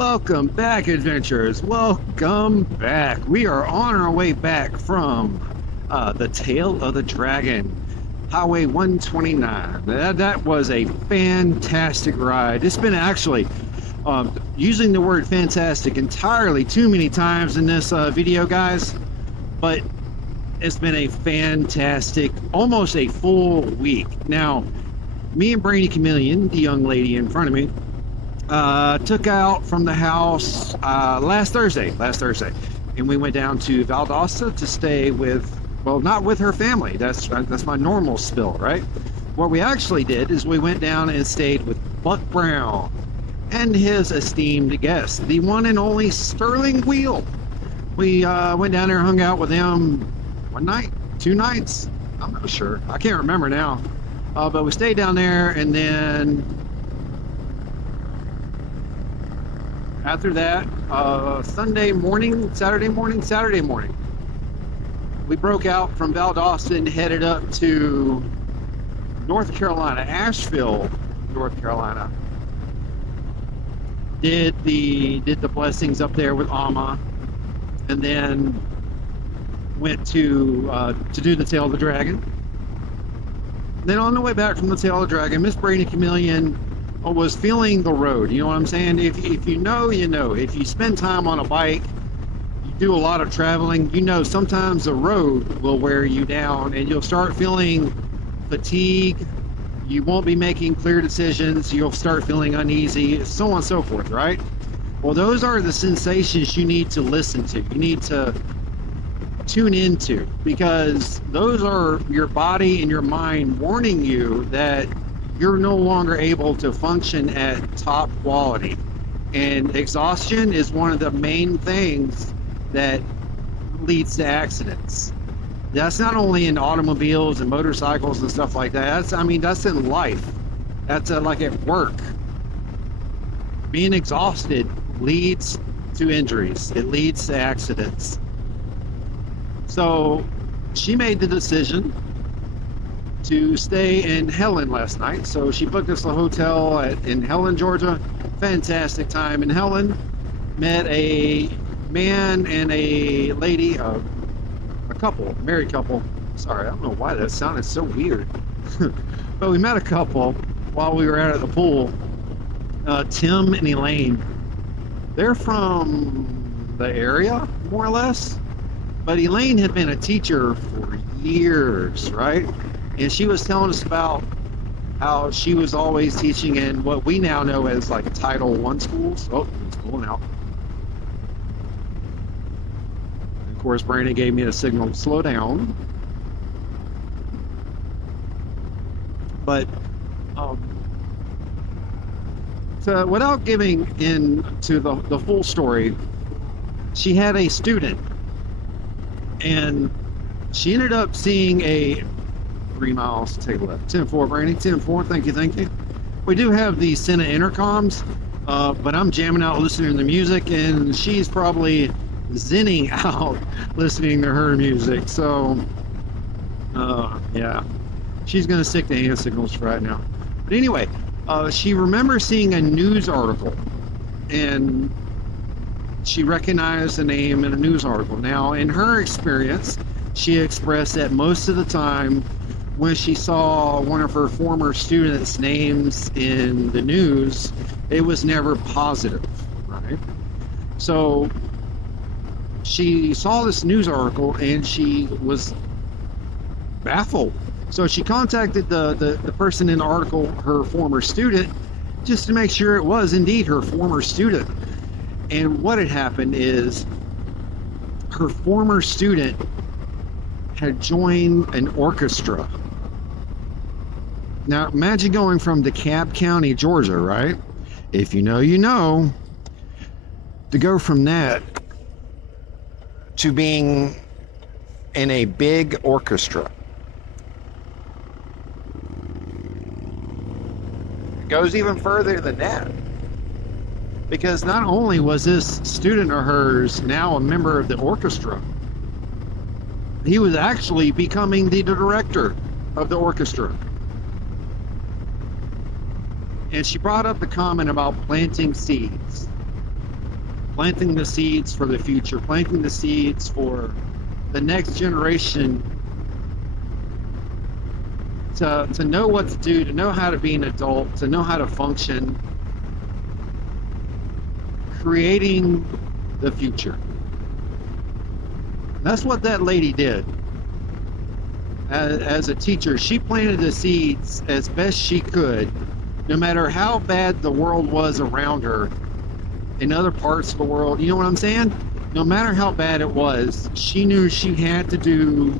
Welcome back, adventurers. Welcome back. We are on our way back from the Tail of the Dragon, Highway 129. That was a fantastic ride. It's been actually using the word fantastic entirely too many times in this video, guys, but it's been a fantastic, almost a full week. Now, me and Brainy Chameleon, the young lady in front of me, took out from the house last Thursday, and we went down to Valdosta to stay with, well, not with her family. That's my normal spill, right? What we actually did is we went down and stayed with Buck Brown and his esteemed guest, the one and only Sterling Wheel. We went down there and hung out with him one night, 2 nights, I'm not sure, I can't remember now, but we stayed down there, and then after that, Saturday morning, we broke out from Valdosta and headed up to North Carolina, Asheville, North Carolina. Did the blessings up there with Amma, and then went to do the Tail of the Dragon. Then on the way back from the Tail of the Dragon, Miss Brainy Chameleon was feeling the road. You know what I'm saying? If you know, you know. If you spend time on a bike, you do a lot of traveling, you know sometimes the road will wear you down and you'll start feeling fatigue. You won't be making clear decisions. You'll start feeling uneasy, so on and so forth, right? Well, those are the sensations you need to listen to. You need to tune into, because those are your body and your mind warning you that you're no longer able to function at top quality. And exhaustion is one of the main things that leads to accidents. That's not only in automobiles and motorcycles and stuff like that. That's in life. That's like at work. Being exhausted leads to injuries. It leads to accidents. So she made the decision to stay in Helen last night. So she booked us a hotel in Helen, Georgia. Fantastic time in Helen. Met a man and a lady, a couple, married couple. Sorry, I don't know why that sounded so weird. But we met a couple while we were out at the pool. Tim and Elaine. They're from the area, more or less. But Elaine had been a teacher for years, right? And she was telling us about how she was always teaching in what we now know as like Title I schools. Oh, it's pulling out. And of course, Brandon gave me a signal to slow down. But so without giving into the full story, she had a student, and she ended up seeing a 3 miles to take a left. 10-4, Brandy. 10-4. Thank you. We do have the Senna intercoms, but I'm jamming out listening to the music, and she's probably zenning out listening to her music. So, yeah, she's going to stick to hand signals for right now. But anyway, she remembers seeing a news article, and she recognized the name in a news article. Now, in her experience, she expressed that most of the time when she saw one of her former students' names in the news, it was never positive, right? So she saw this news article and she was baffled. So she contacted the person in the article, her former student, just to make sure it was indeed her former student. And what had happened is her former student had joined an orchestra. Now, imagine going from DeKalb County, Georgia, right? If you know, you know. To go from that to being in a big orchestra. It goes even further than that. Because not only was this student of hers now a member of the orchestra, he was actually becoming the director of the orchestra. And she brought up the comment about planting seeds. planting the seeds for the future, planting the seeds for the next generation to know what to do, to know how to be an adult, to know how to function, creating the future. That's what that lady did. As a teacher, she planted the seeds as best she could, no matter how bad the world was around her in other parts of the world. You know what I'm saying? No matter how bad it was, she knew she had to do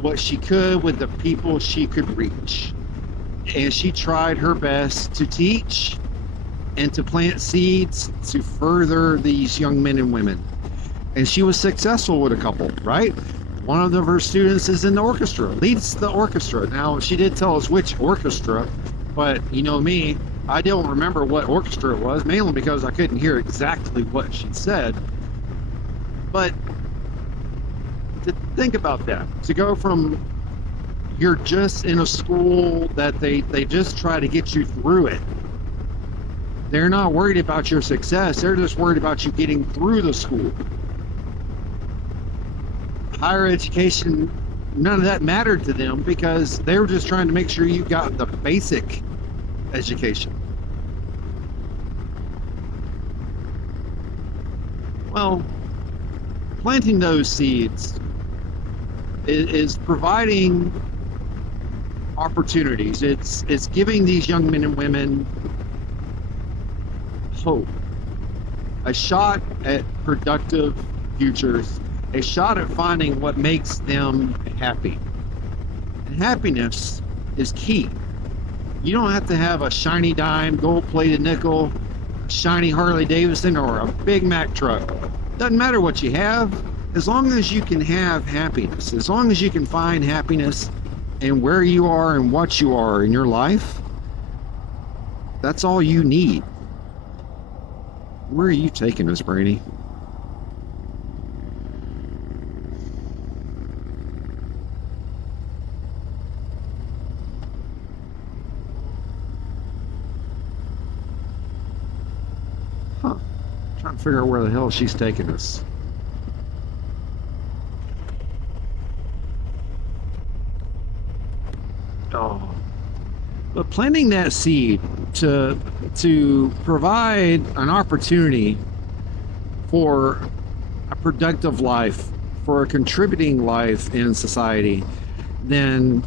what she could with the people she could reach. And she tried her best to teach and to plant seeds to further these young men and women. And she was successful with a couple, right? One of her students is in the orchestra, leads the orchestra. Now, she did tell us which orchestra, but you know me, I don't remember what orchestra it was, mainly because I couldn't hear exactly what she said. But to think about that, to go from you're just in a school that they just try to get you through it. They're not worried about your success. They're just worried about you getting through the school. Higher education, none of that mattered to them because they were just trying to make sure you got the basic education. Well, planting those seeds is providing opportunities. It's giving these young men and women hope, a shot at productive futures, a shot at finding what makes them happy. And happiness is key. You don't have to have a shiny dime, gold-plated nickel, shiny Harley Davidson, or a Big Mac truck. Doesn't matter what you have, as long as you can have happiness, as long as you can find happiness in where you are and what you are in your life, that's all you need. Where are you taking us, Brady? Huh. Trying to figure out where the hell she's taking us. Oh. But planting that seed to provide an opportunity for a productive life, for a contributing life in society, then